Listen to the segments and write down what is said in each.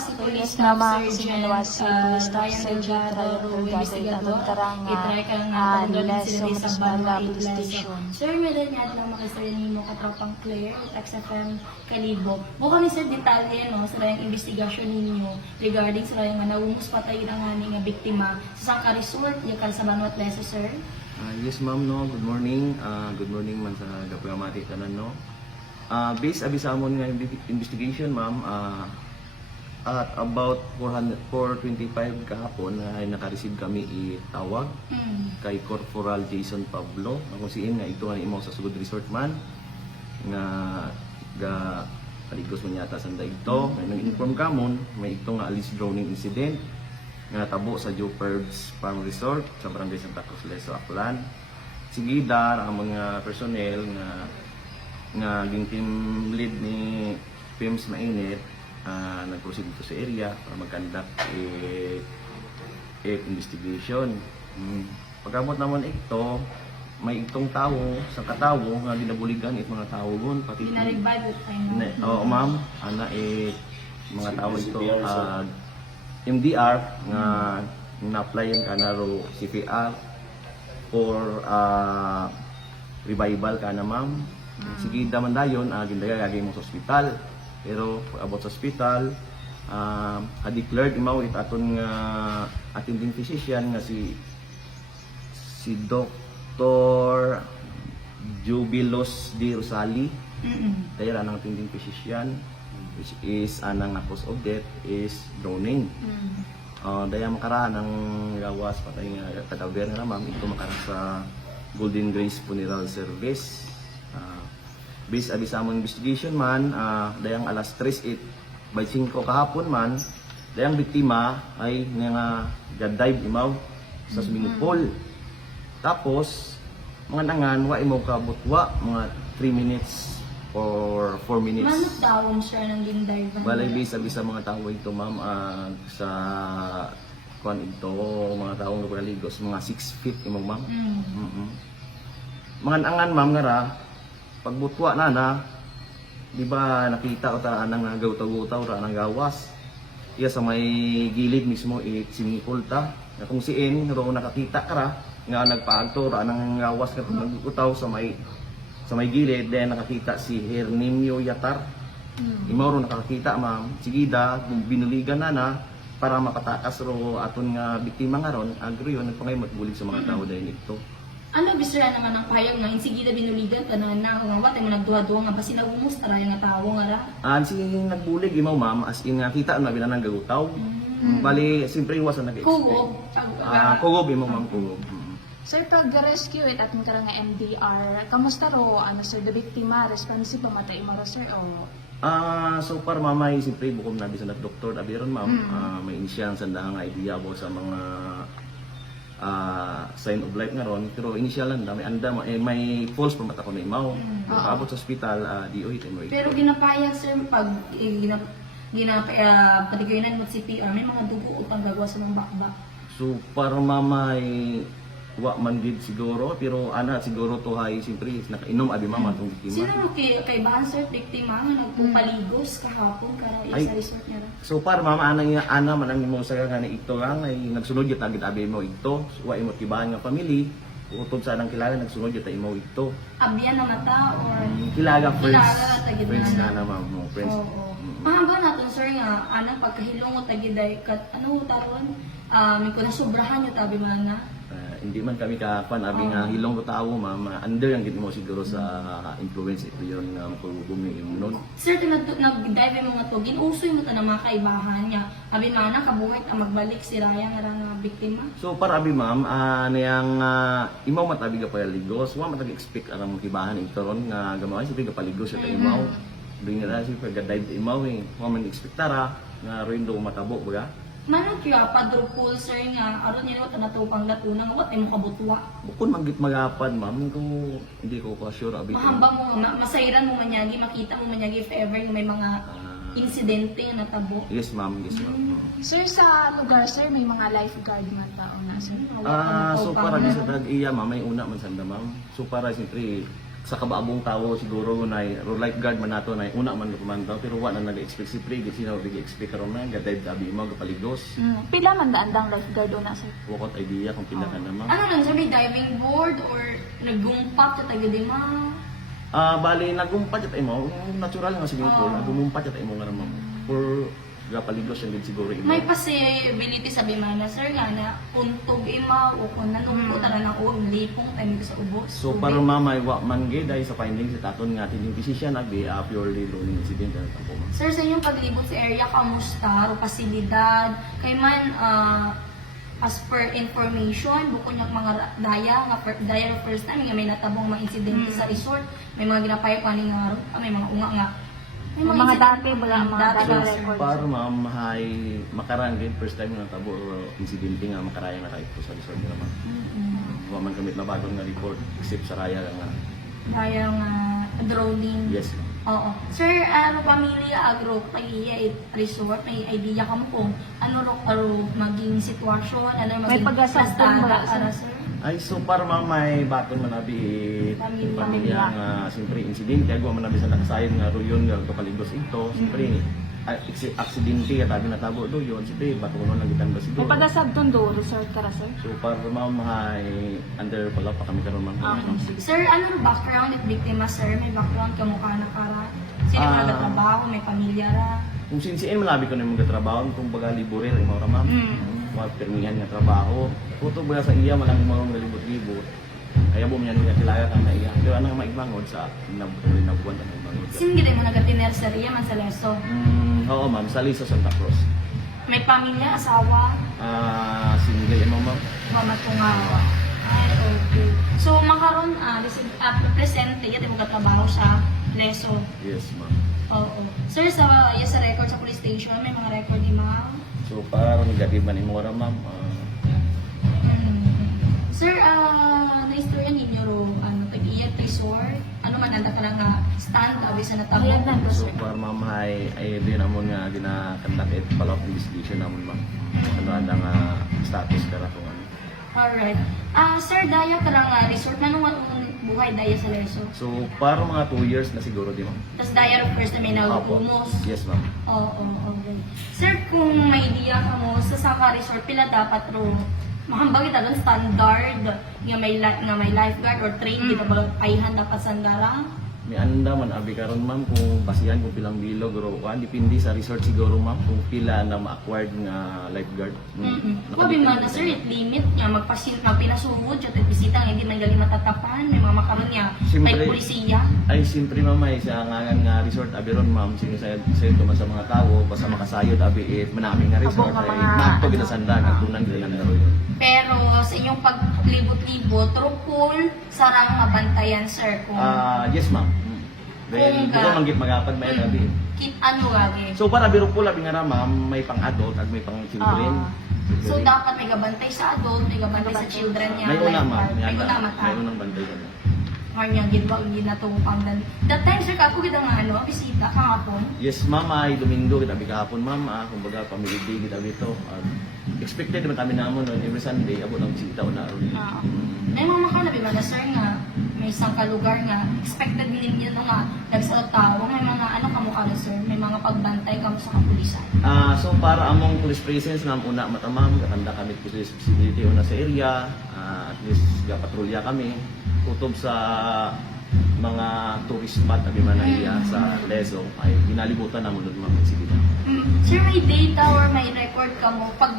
si So, Police yes, Staff mama, Sergeant sinunuwas si Police Staff Ryan Sergeant Delgado, Ryan Delgado, investigador, itatong karang itry ka nga nila tawagin sa sila sa Municipal Banwa Police 8 Station. Sir, meron nga lang makisaya nimo katropang Claire at XFM Kalibo. Bukan ni Sir detalye no sa yung investigasyon ninyo regarding sa yung naumus patay na nga nga biktima sa Sangka Resort, yung sa Banwa Plaza, sir. Yes ma'am, no. Good morning. Good morning man sa Gapagamati tanan, no. Based abisa mo nga investigation ma'am, at about 425 kahapon ay naka-receive kami itawag kay Corporal Jason Pablo na kung siin nga ito nga imo sa Sugod Resort man nga ga paligos mo yata sanda ito. Nag-inform kamon may ito nga alis drowning incident nga tabo sa Joperbs Farm Resort sa Barangay Santa Cruz, Leso, Aklan. Sigida ang mga personnel nga ging team lead ni PIMS Mainit nag-proceed dito sa area para mag-conduct investigation. Pagkamot naman ito, may itong tao sa katawo nga ginabuligan mga tao gon pati Ginarigbad tayo. Oo ma'am, ana mga tao ito MDR nga na-applyan ka na ro CPR or revival ka na ma'am. Sige daman dayon gindagagay mo sa ospital. Pero about sa ospital, declared imaw aton nga attending physician nga si Dr. Jubilos D. Rosali. Kaya ang attending physician which is anang cause of death is drowning. Daya makaraan ng gawas patay nga kadaver nga ma'am ito makaraan sa Golden Grace Funeral Service. Based abis among investigation man, dayang alas 3:05 kahapon man, dayang biktima ay nga dive imaw sa swimming pool. Tapos mga nangan wa imaw kabutwa mga 3 minutes or 4 minutes. Manok dawon siya ng gindive. Balay based abis sa mga tao ito ma'am sa kuan ito mga taong nagpaligos mga 6 feet imaw ma'am. Mga nangan ma'am nga ra pagbutwa na, di ba nakita ko ta anang nagaw-taw ra nang gawas. Iya sa may gilid mismo sinipol ta. Na kung siin ro nakakita ka ra nga nagpaagto ra nang gawas ka nagutaw sa may gilid then nakakita si Hernimio Yatar. Imaw ro nakakita ma'am. Sigida binuligan na para makatakas ro aton nga biktima nga ron agro yon nagpangay matbulig sa mga tao dahil ito. Ano bisra naman ang payag nga insigida binuligan tanan na nga wat mo nagduha-duha nga basi nagumusta ra nga tawo nga ra. Sige nagbulig imaw ma'am as in nga kita na binanang gagutaw. Bali simpre iwas na nag-expect. Kugob imaw ma'am kugob. Sir, pag-rescue it at karang nga MDR, kamusta ro ano sir the biktima responsive ba matay mo sir o So far mamay simpre bukom na bisan at doktor abiron ma'am may inisyang sandang idea about sa mga sign of life nga ron pero initial lang may anda may false pa mata ko na imaw. Abot sa ospital DOH mo. Pero ginapayag sir pag patigayonan mo CPR may mga dugo upang gagawa sa mga bakbak. So para mamay wa man gid siguro pero ana siguro to hay simpre nakainom abi mama tong biktima. Sino kay bahan sir biktima nga nagpaligos kahapon kara sa resort niya ra. So para mama ana man ang mo sa nga ito lang ay nagsunod gyud agad abi mo ito. So, wa imo tibahan nga family utod sa nang kilala nagsunod gyud ta imo ito. Abyan na mata or Kilala friends. Kilala, tagid Friends na na ma'am mo friends. Oo. Mahaba natin sir nga anang pagkahilungot tagiday kat ano taron may kuna sobrahan yo tabi man na. Hindi man kami kapan abi nga hilong ko tawo ma'am under ang gid mo siguro sa influence ito yon nga magugumi nun. Sir, nag-dive mo nga to, ginusoy mo ta ng mga kaibahan niya. Abi man na kabuhat ang magbalik si Raya nga ra nga biktima. So para abi ma'am niyang imaw matabi ka paligos wa matag expect ang kibahan ito ron nga gamawa siya ka paligos sa imaw. Dili na siya pag dive imaw wa man expectara nga rin do matabo baga. Manong kaya padrupul sir nga aron niyo ta nato pang latunang wat ay mo kabutwa. Bukod manggit magapad ma'am ko hindi ko pa sure abi. Mahambang mo nga masayran mo manyagi makita mo manyagi if ever yung may mga insidente nga natabo. Yes ma'am, yes ma'am. Sir, sa lugar sir may mga lifeguard man tao na sir. So para di sa tag iya ma'am may una man sanda ma'am. So para siyempre sa kabaabong tao siguro na lifeguard man nato na una man kumantaw pero wa na nag-expect si pre gid sila nag-expect karon na gatay tabi mo gapaligos. Pila man daandang lifeguard una sir? Wakot idea kung pila ka na ma'am. Ano lang, sir, may diving board or nagumpat sa taga di ma? Bali nagumpat jud imo, natural nga swimming pool, Oh. nagumpat jud imo nga naman. For gapaligos yung gid siguro imo. May possibility sabi man na, sir, nga na untog ima o kung nanungko tara na uwag lipong tayo sa ubos. So para mamay wa man gid dahil sa findings sa taton nga ating physician agbi purely learning incident na po ma'am. Sir, sa inyong paglibot sa area, kamusta? O pasilidad? Kay man, as per information, bukod ng mga daya first time, nga may natabong mga insidente sa resort, may mga ginapayap ka nga may mga unga nga. May mga incident- dati, wala, mga dati, dati sir. record. Para ma'am hay makarang gid first time nga tabo incidente nga makaraya na kahit po sa resort nga ma'am. Mm-mm. Wa man kamit na bagong nga report except sa raya lang nga. Daya nga droning. Yes ma'am. Oo. Sir, ano pamilya agro kay resort, may idea ka mo kung ano ro maging sitwasyon, ano May maging pag-asastan ba, sir? sir? Ay so para ma'am may baton man abi Pamilya. pamilya nga siyempre insidente kay wa man abi sa nakasayon nga ruyon nga kapaligos ito siyempre aksidente at abi natabo do yun siyempre baton lang gitan ba May siguro. pagasabton do, resort ka ra sir? So para ma'am may under pala pa kami karon ma'am. Okay, sige. Sir, ano ro background at biktima, sir? May background ka mukha na kara? Sino Ah. nagatrabaho? May pamilya ra? Kung sinsiin malabi ko na yung mga trabaho, kung baga liburir, yung mga ma'am, mga permihan nga trabaho. Puto ba sa iya, malang mga libot-libot. Kaya mo niya niya kilaya ka na iya. Pero anong maibangod sa nabuwan na maibangod. Sino gina mo nagatiner sa Ria man sa Leso? Oo ma'am, sa Lisa Santa Cruz. May pamilya, asawa, Single yung ma'am. mamatungawa. Ay, okay. So, makaroon, presente, yun mo katrabaho sa Leso. Yes ma'am. Oo. Sir, sa record sa police station, may mga record ni ma'am. So para nagadi man ni Mora ma'am. Sir, na-istorya ninyo ro, tag-iyat resort, ano man anda ka lang nga stand, awi sa natabo. Ayan na, So sir. para ma'am ay din namon nga ginakandak it follow-up investigation namon ma'am. Ano anda nga status kara kung ano. Alright. Sir, daya ka lang nga resort, nanong buhay daya sa Leso? So, para mga 2 years na siguro, di ba? Tapos daya ro first na may nagumos. Yes, ma'am. Oo, okay. Sir, kung may idea ka mo sa Saka Resort, pila dapat ro mahambag ita doon standard nga may lifeguard or train dito ba ayhan dapat sandara? May anda man abi karon ma'am kung basihan kung pilang bilog or depende sa resort siguro ma'am kung pila na ma-acquired nga lifeguard. Kubi man na sir, it limit niya magpinasuhod siya at bisita nga hindi man gali matatapan, may mga makaroon niya, may Siyempre. polisiya. Ay siyempre ma'am ay sa ngangan nga resort abi ron ma'am sinisayad man sa mga tao basta makasayod abi manami nga resort Abo nga ay mga- magto gid sa sanda katunan gid ang laro yun. Pero sa inyong paglibot-libot, trupol, sarang mabantayan sir kung Yes ma'am. Kung Then, ka- buko manggit magapad may abi. ano gagi. So para biro po labi nga ra ma'am may pang-adult at may pang-children. So dapat may gabantay sa adult, may gabantay sa children niya. May una ma'am, May una may mata. unang bantay ka na. Kanya gidwa ginatupang dan. That time sir kako gid nga bisita kahapon. Yes, ma'am, ay Domingo kita kahapon, ma'am. Kumbaga family day kita dito. Expected naman kami namon no every Sunday abot ang bisita una ron. May mga makalabi man na sir nga may isang kalugar nga expected din yun nga nagsa tao may mga ano kamo ka sir may mga pagbantay kamo sa kapulisan. So para among police presence ma'am una mata ma'am kakanda kami police visibility una sa area, at least patrolya kami kutob sa mga tourist spot abi man na iya sa Lezo ay ginalibutan namon dun ma'am sige. Sir, may data or may record ka mo pag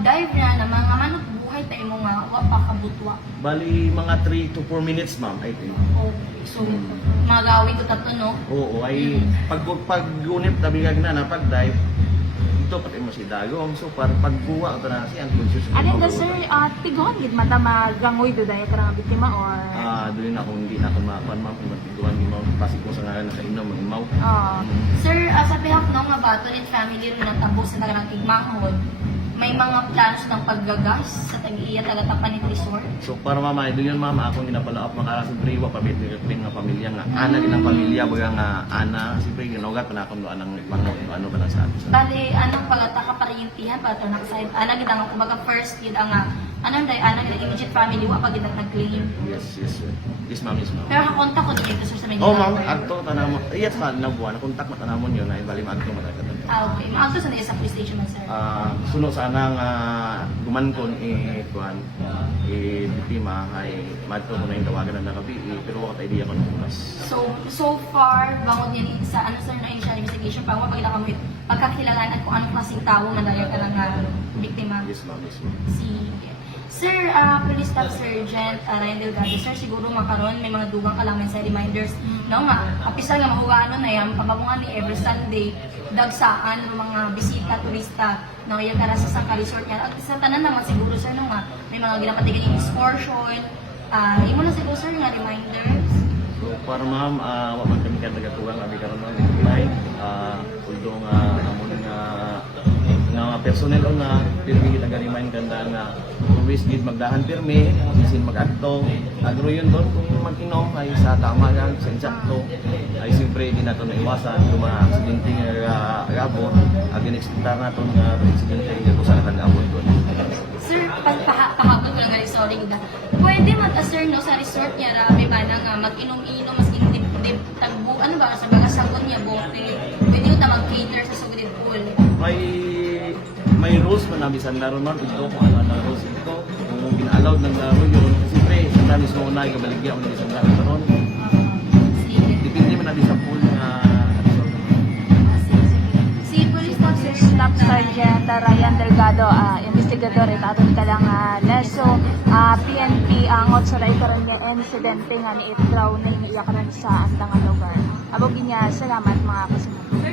dive na mga manok buhay tayo mo nga wa pa kabutwa. Bali mga 3 to 4 minutes ma'am I think. Okay. So magawin ko tato no. Oo, ay pag-unip tabi kag na pag dive ito pati mo si Dagong so pagbuwa ito na si unconscious. Alin da sir, tiguan gid mata magangoy do dahil karang biktima or Doon ako hindi na ako makuan ma'am kung matiguan ni ma'am kasi ko sa ngalan nakainom ng imaw. Sir, sa behalf ng mga baton and family rin natabo sa taga ng Tigmanghod, may mga plans ng paggagas sa tag-iya taga-tapan ng resort. So para mama, doon yun mama akong ginapala up makara sa briwa pabit ng nga pamilya nga. Ana din ang pamilya baga nga ana siyempre ginogat pa na akong doan ng mga ano ba na sa atin. Bali, anong pagataka para yung tihan, para ito nakasayad. Ana, kita nga, kumbaga first, kita nga, anong immediate family wa pag nag-claim. Yes, yes, sir. Yes, ma'am, yes, ma'am. Pero hakontak ko dito sir sa may Oh, ma'am, number. ato tanamon. Yes, ma'am, nabuan. Kontak matanamon yun ay bali man ko matagatan. Okay, maagto sa sa police station man sir. Suno sana nga gumankon kuan biktima ay madto mo na yung tawagan na nakabi pero wala idea ko ng oras. So far, bangon yan sa ano sir na initial investigation pa pagkita kamo pagkakilalanan kung anong klaseng tao man dahil ka lang biktima. Yes, ma'am, yes, ma'am. Sige. Sir, Police Staff Sergeant Ryan Delgado, sir, siguro makaroon may mga dugang kalaman sa reminders. No, nga, kapisa nga mahuwano na yan, pagkabungan ni every Sunday, dagsaan ng mga bisita, turista, na kaya kara sa Sangka Resort niya. At sa tanan naman siguro, sir, no, nga, may mga ginapatigan yung excursion. Imo na siguro, sir, nga reminders. So para ma'am, wa man kami kan nagatugang abi karon ma'am live. Although nga amon nga personnel o na pirmi kita ga-remind kanda nga always need magdahan pirmi, bisin mag-adto. Agro yun doon kung mag-inom ay sa tama lang, sa insakto. Ay siyempre di nato naiwasan yung mga aksidente nga agabon. Ang in-expectar nato nga aksidente nga kung saan nag-abot doon. Sir, pagpahabol ko lang nga sorry nga. Pwede sir, no, sa resort niya, rami ba na nga, mag-inom-inom, mas indip-dip, tagbo, ano ba, sa mga sagot niya, bote. Pwede yung mag-cater sa swimming pool. May rules man namin sa laro man ito kung ano ang rules ito kung gina-allowed ng laro yun siyempre sa tamis mo una ikabaligya mo sa laro karon Sige. depende man natin sa pool nga Si Police Staff Staff Sergeant Ryan Delgado, investigador ito aton ka lang leso PNP angot sa ikaron nga insidente nga ni drowning iya karon sa andang lugar. Abog niya salamat mga kasunod. Sir,